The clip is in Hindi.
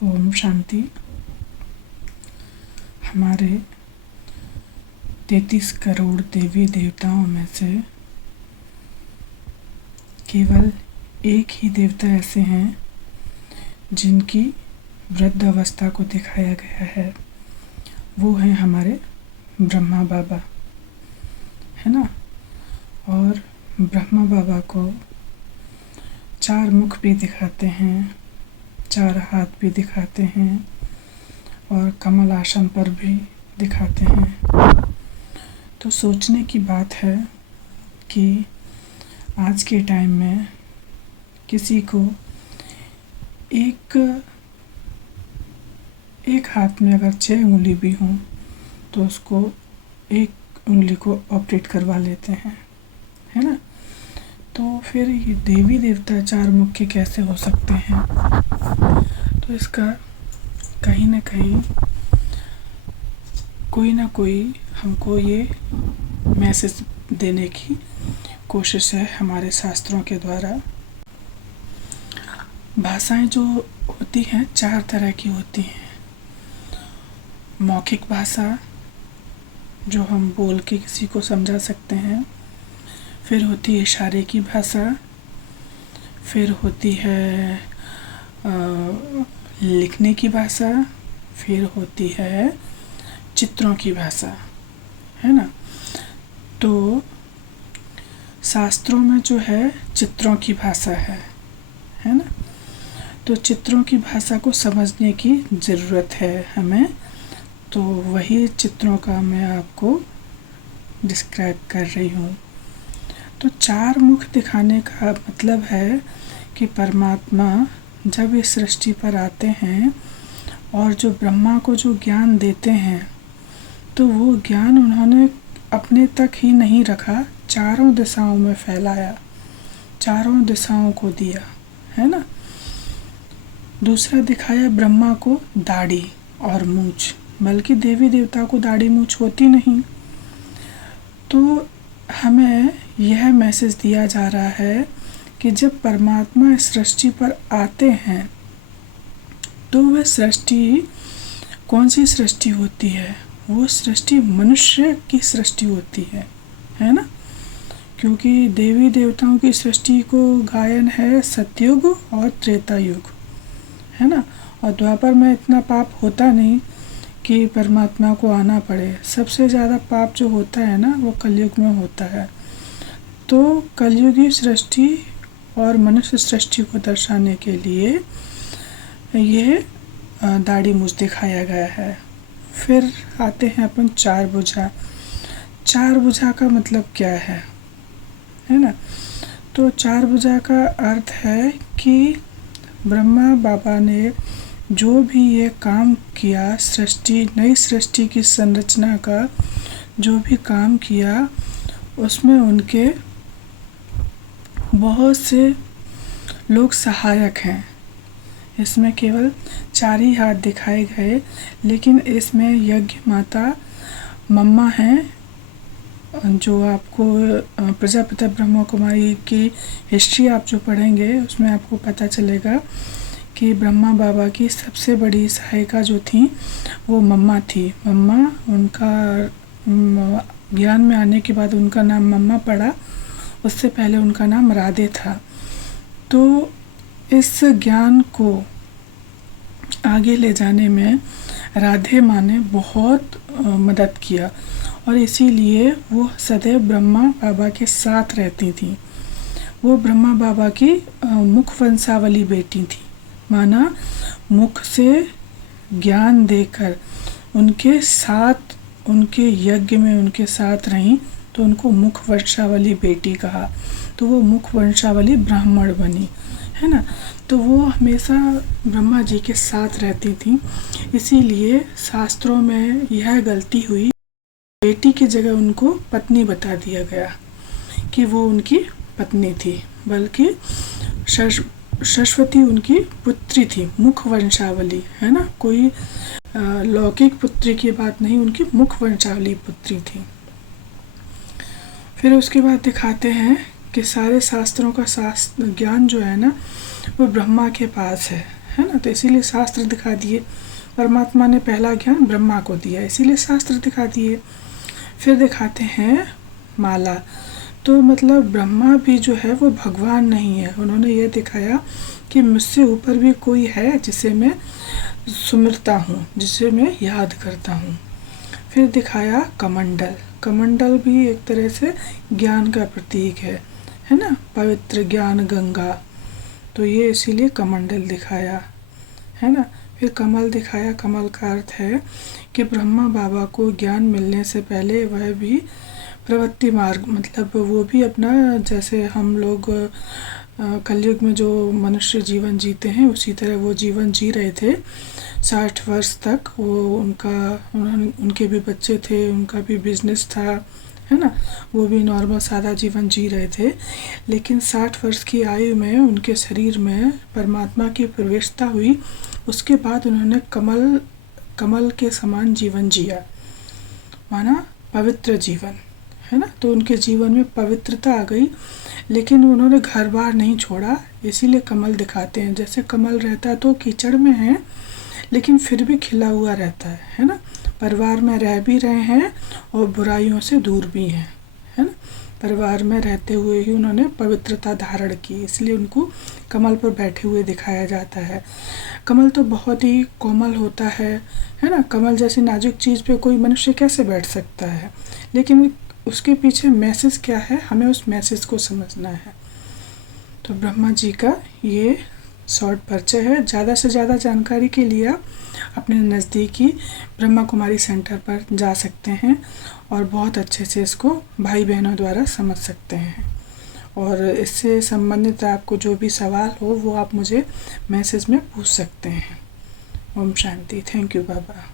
ओम शांति। हमारे 33 करोड़ देवी देवताओं में से केवल एक ही देवता ऐसे हैं जिनकी वृद्ध अवस्था को दिखाया गया है। वो हैं हमारे ब्रह्मा बाबा, है ना। और ब्रह्मा बाबा को 4 मुख भी दिखाते हैं, 4 हाथ भी दिखाते हैं और कमल आसन पर भी दिखाते हैं। तो सोचने की बात है कि आज के टाइम में किसी को एक हाथ में अगर 6 उंगली भी हों तो उसको एक उंगली को ऑपरेट करवा लेते हैं, है ना। तो फिर ये देवी देवता 4 मुख के कैसे हो सकते हैं? तो इसका कहीं ना कहीं कोई ना कोई हमको ये मैसेज देने की कोशिश है हमारे शास्त्रों के द्वारा। भाषाएं जो होती हैं 4 तरह की होती हैं। मौखिक भाषा, जो हम बोल के किसी को समझा सकते हैं। फिर होती है इशारे की भाषा। फिर होती है लिखने की भाषा। फिर होती है चित्रों की भाषा, है ना। तो शास्त्रों में जो है चित्रों की भाषा है ना। तो चित्रों की भाषा को समझने की ज़रूरत है हमें। तो वही चित्रों का मैं आपको डिस्क्राइब कर रही हूँ। तो 4 मुख दिखाने का मतलब है कि परमात्मा जब इस सृष्टि पर आते हैं और जो ब्रह्मा को जो ज्ञान देते हैं, तो वो ज्ञान उन्होंने अपने तक ही नहीं रखा, चारों दिशाओं में फैलाया, चारों दिशाओं को दिया, है ना। दूसरा दिखाया ब्रह्मा को दाढ़ी और मूंछ, बल्कि देवी देवता को दाढ़ी मूंछ होती नहीं। तो हमें यह मैसेज दिया जा रहा है कि जब परमात्मा इस सृष्टि पर आते हैं तो वह सृष्टि कौन सी सृष्टि होती है? वो सृष्टि मनुष्य की सृष्टि होती है ना। क्योंकि देवी देवताओं की सृष्टि को गायन है सतयुग और त्रेता युग, है ना। और द्वापर में इतना पाप होता नहीं कि परमात्मा को आना पड़े। सबसे ज़्यादा पाप जो होता है ना वो कलयुग में होता है। तो कलयुगी सृष्टि और मनुष्य सृष्टि को दर्शाने के लिए ये दाढ़ी मूंछ दिखाया गया है। फिर आते हैं अपन 4 भुजा। 4 भुजा का मतलब क्या है ना। तो 4 भुजा का अर्थ है कि ब्रह्मा बाबा ने जो भी ये काम किया, सृष्टि, नई सृष्टि की संरचना का जो भी काम किया, उसमें उनके बहुत से लोग सहायक हैं। इसमें केवल 4 ही हाथ दिखाए गए, लेकिन इसमें यज्ञ माता मम्मा हैं, जो आपको प्रजापिता ब्रह्मा कुमारी की हिस्ट्री आप जो पढ़ेंगे उसमें आपको पता चलेगा कि ब्रह्मा बाबा की सबसे बड़ी सहायिका जो थी वो मम्मा थी। मम्मा, उनका ज्ञान में आने के बाद उनका नाम मम्मा पड़ा, उससे पहले उनका नाम राधे था। तो इस ज्ञान को आगे ले जाने में राधे माँ ने बहुत मदद किया और इसीलिए वो सदैव ब्रह्मा बाबा के साथ रहती थी। वो ब्रह्मा बाबा की मुख वंशावली बेटी थी, माना मुख से ज्ञान देकर उनके साथ, उनके यज्ञ में उनके साथ रहीं, तो उनको मुख वंशावली बेटी कहा। तो वो मुख वंशावली ब्राह्मण बनी, है ना। तो वो हमेशा ब्रह्मा जी के साथ रहती थी। इसीलिए शास्त्रों में यह गलती हुई, बेटी की जगह उनको पत्नी बता दिया गया कि वो उनकी पत्नी थी, बल्कि सरस्वती उनकी पुत्री थी, मुख वंशावली, है ना। कोई लौकिक पुत्री की बात नहीं, उनकी मुख वंशावली पुत्री थी। फिर उसके बाद दिखाते हैं कि सारे शास्त्रों का ज्ञान जो है ना वो ब्रह्मा के पास है है ना। तो इसीलिए शास्त्र दिखा दिए। परमात्मा ने पहला ज्ञान ब्रह्मा को दिया, इसीलिए शास्त्र दिखा दिए। फिर दिखाते हैं माला। तो मतलब ब्रह्मा भी जो है वो भगवान नहीं है, उन्होंने ये दिखाया कि मुझसे ऊपर भी कोई है जिसे मैं सुमिरता हूँ, जिसे मैं याद करता हूँ। फिर दिखाया कमंडल। कमंडल भी एक तरह से ज्ञान का प्रतीक है ना, पवित्र ज्ञान गंगा। तो ये इसीलिए कमंडल दिखाया, है ना। फिर कमल दिखाया। कमल का अर्थ है कि ब्रह्मा बाबा को ज्ञान मिलने से पहले वह भी प्रवृत्ति मार्ग, मतलब वो भी अपना, जैसे हम लोग कलयुग में जो मनुष्य जीवन जीते हैं उसी तरह वो जीवन जी रहे थे। 60 वर्ष तक वो उनके भी बच्चे थे, उनका भी बिजनेस था, है ना। वो भी नॉर्मल सादा जीवन जी रहे थे। लेकिन 60 वर्ष की आयु में उनके शरीर में परमात्मा की प्रवेशता हुई। उसके बाद उन्होंने कमल के समान जीवन जिया, माना पवित्र जीवन, है ना। तो उनके जीवन में पवित्रता आ गई, लेकिन उन्होंने घर बार नहीं छोड़ा। इसीलिए कमल दिखाते हैं। जैसे कमल रहता तो कीचड़ में है लेकिन फिर भी खिला हुआ रहता है ना। परिवार में रह भी रहे हैं और बुराइयों से दूर भी हैं, है ना। परिवार में रहते हुए ही उन्होंने पवित्रता धारण की, इसलिए उनको कमल पर बैठे हुए दिखाया जाता है। कमल तो बहुत ही कोमल होता है ना। कमल जैसी नाजुक चीज़ पे कोई मनुष्य कैसे बैठ सकता है, लेकिन उसके पीछे मैसेज क्या है, हमें उस मैसेज को समझना है। तो ब्रह्मा जी का ये शॉर्ट परिचय है। ज़्यादा से ज़्यादा जानकारी के लिए आप अपने नज़दीकी ब्रह्मा कुमारी सेंटर पर जा सकते हैं और बहुत अच्छे से इसको भाई बहनों द्वारा समझ सकते हैं। और इससे संबंधित आपको जो भी सवाल हो वो आप मुझे मैसेज में पूछ सकते हैं। Om Shanti. Thank you Baba.